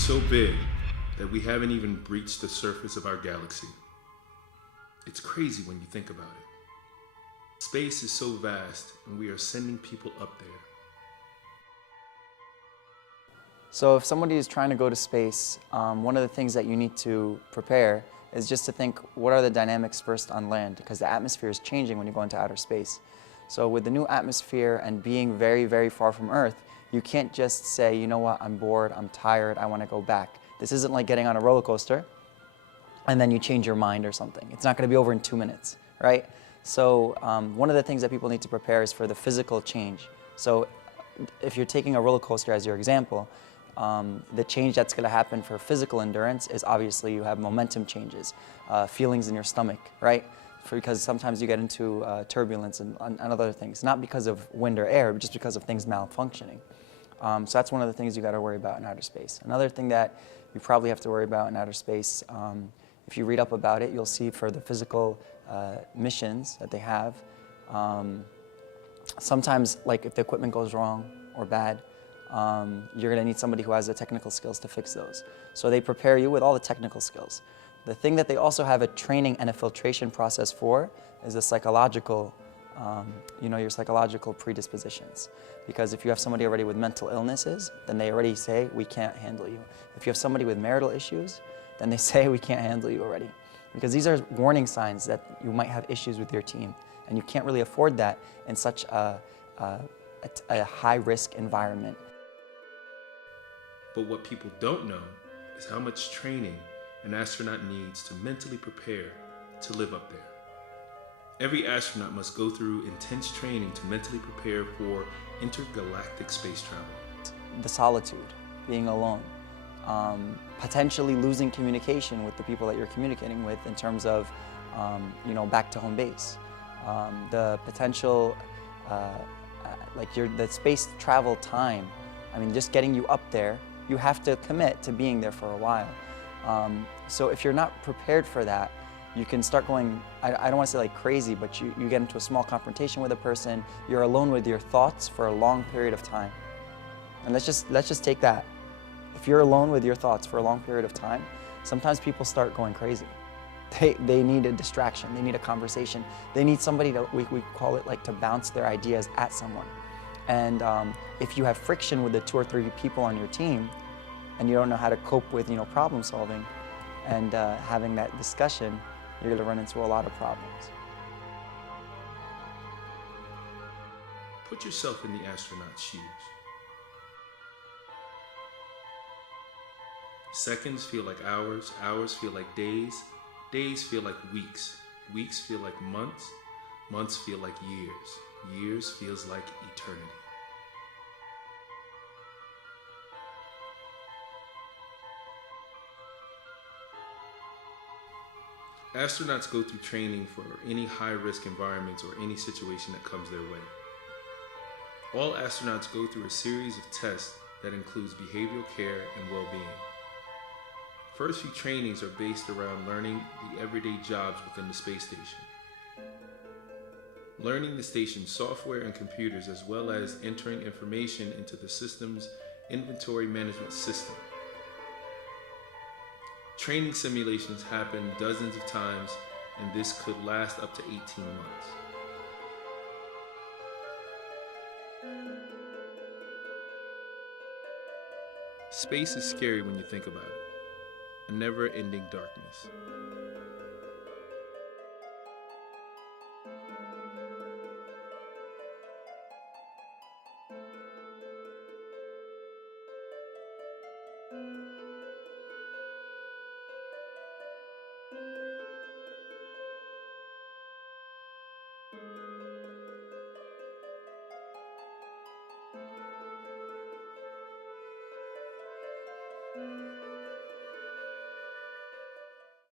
It's so big that we haven't even breached the surface of our galaxy. It's crazy when you think about it. Space is so vast, and we are sending people up there. So if somebody is trying to go to space, one of the things that you need to prepare is just to think, what are the dynamics first on land? Because the atmosphere is changing when you go into outer space. So with the new atmosphere and being very, very far from Earth, you can't just say, you know what, I'm bored, I'm tired, I want to go back. This isn't like getting on a roller coaster and then you change your mind or something. It's not going to be over in 2 minutes, right? So one of the things that people need to prepare is for the physical change. So if you're taking a roller coaster as your example, the change that's going to happen for physical endurance is obviously you have momentum changes, feelings in your stomach, right? Because sometimes you get into turbulence and other things, not because of wind or air, but just because of things malfunctioning. So that's one of the things you got to worry about in outer space. Another thing that you probably have to worry about in outer space, if you read up about it, you'll see for the physical missions that they have, sometimes like if the equipment goes wrong or bad, you're going to need somebody who has the technical skills to fix those. So they prepare you with all the technical skills. The thing that they also have a training and a filtration process for is the psychological, your psychological predispositions. Because if you have somebody already with mental illnesses, then they already say, we can't handle you. If you have somebody with marital issues, then they say, we can't handle you already. Because these are warning signs that you might have issues with your team. And you can't really afford that in such a high-risk environment. But what people don't know is how much training an astronaut needs to mentally prepare to live up there. Every astronaut must go through intense training to mentally prepare for intergalactic space travel. The solitude, being alone, potentially losing communication with the people that you're communicating with in terms of, back to home base. The potential, the space travel time, just getting you up there, you have to commit to being there for a while. So if you're not prepared for that, you can start going, I don't want to say like crazy, but you get into a small confrontation with a person, you're alone with your thoughts for a long period of time. And let's just take that. If you're alone with your thoughts for a long period of time, sometimes people start going crazy. They need a distraction, they need a conversation, they need somebody to, we call it like to bounce their ideas at someone. And if you have friction with the 2 or 3 people on your team, and you don't know how to cope with problem solving and having that discussion, you're going to run into a lot of problems. Put yourself in the astronaut's shoes. Seconds feel like hours, hours feel like days, days feel like weeks, weeks feel like months, months feel like years, years feels like eternity. Astronauts go through training for any high-risk environments or any situation that comes their way. All astronauts go through a series of tests that includes behavioral care and well-being. First few trainings are based around learning the everyday jobs within the space station. Learning the station's software and computers, as well as entering information into the system's inventory management system. Training simulations happen dozens of times, and this could last up to 18 months. Space is scary when you think about it. A never-ending darkness.